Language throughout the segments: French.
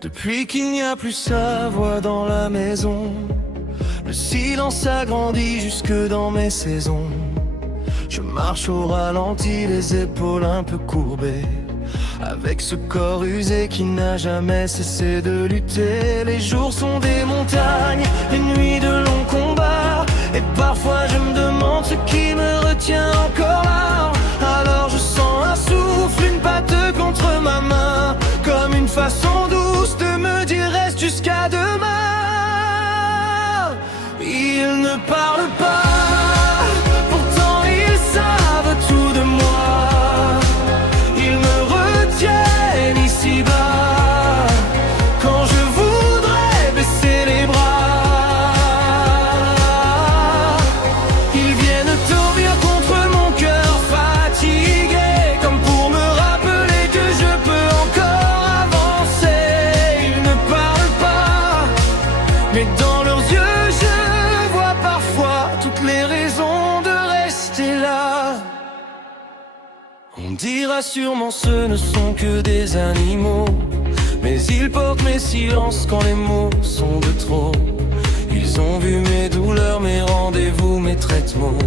Depuis qu'il n'y a plus sa voix dans la maison, le silence s'agrandit jusque dans mes saisons. Je marche au ralenti, les épaules un peu courbées, avec ce corps usé qui n'a jamais cessé de lutter. Les jours sont des montagnes, les nuits de longs combats, et parfois je me demande ce qui me retient encore là. Alors je sens un souffle, une patte contre ma main, comme une façon douce de me dire reste jusqu'à demain. Ils ne parlent pas, pourtant ils savent tout de moi. Ils me retiennent ici-bas, quand je voudrais baisser les bras. Ils viennent dormir contre mon cœur fatigué, comme pour me rappeler que je peux encore avancer. Ils ne parlent pas, mais dans leurs yeux je vois parfois toutes les raisons de rester là. On dira sûrement ce ne sont que des animaux, mais ils portent mes silences quand les mots sont de trop. Ils ont vu mes douleurs, mes rendez-vous, mes traitements,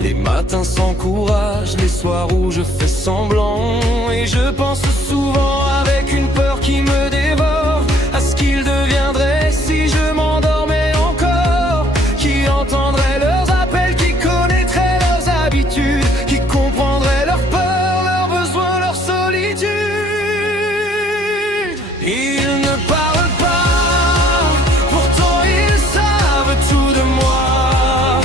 les matins sans courage, les soirs où je fais semblant. Et je pense souvent avec une peur qui me dévore à ce qu'il deviendrait si je m'endormais encore. Qui entendrait leurs appels, qui connaîtrait leurs habitudes, qui comprendrait leurs peurs, leurs besoins, leur solitude. Ils ne parlent pas, pourtant ils savent tout de moi.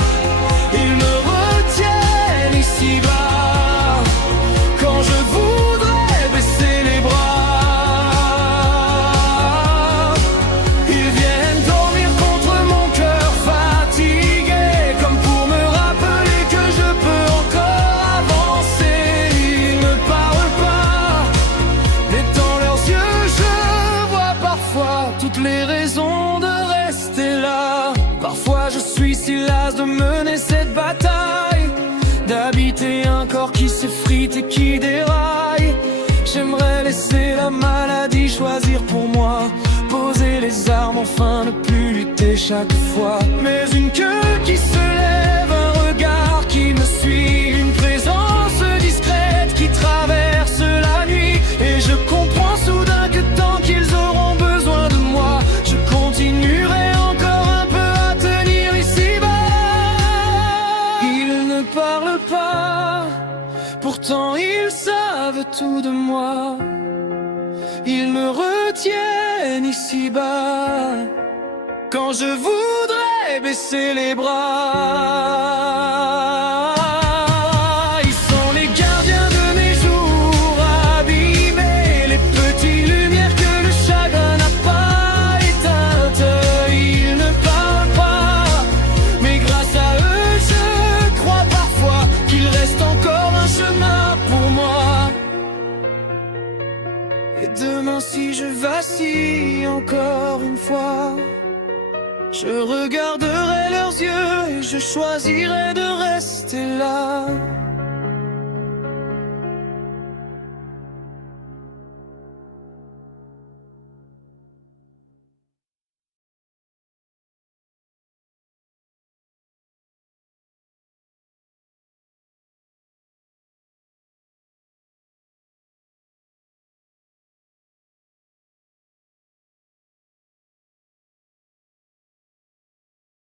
Ils me retiennent ici-bas, quand je voudrais baisser les bras. Ils viennent dormir contre mon cœur fatigué, comme pour me rappeler que je peux encore avancer. Ils ne parlent pas, mais dans leurs yeux je vois parfois toutes les raisons de rester là. Parfois je suis si las de mener cette bataille, d'habiter un corps qui s'effrite et qui déraille. J'aimerais laisser la maladie choisir pour moi, poser les armes, enfin ne plus lutter chaque fois. Mais une queue qui se lève, un regard qui me suit, une présence discrète qui traverse la nuit. Et je comprends soudain que tant qu'ils auront besoin de moi, je continuerai encore un peu à tenir ici-bas. Ils ne parlent pas, pourtant ils savent tout de moi. Ils me retiennent ici-bas, quand je voudrais baisser les bras. Ils sont les gardiens de mes jours abîmés, les petites lumières que le chagrin n'a pas éteintes. Ils ne parlent pas, mais grâce à eux je crois parfois qu'il reste encore un chemin pour moi. Et demain si je vacille encore une fois, je regarderai leurs yeux et je choisirai de rester là.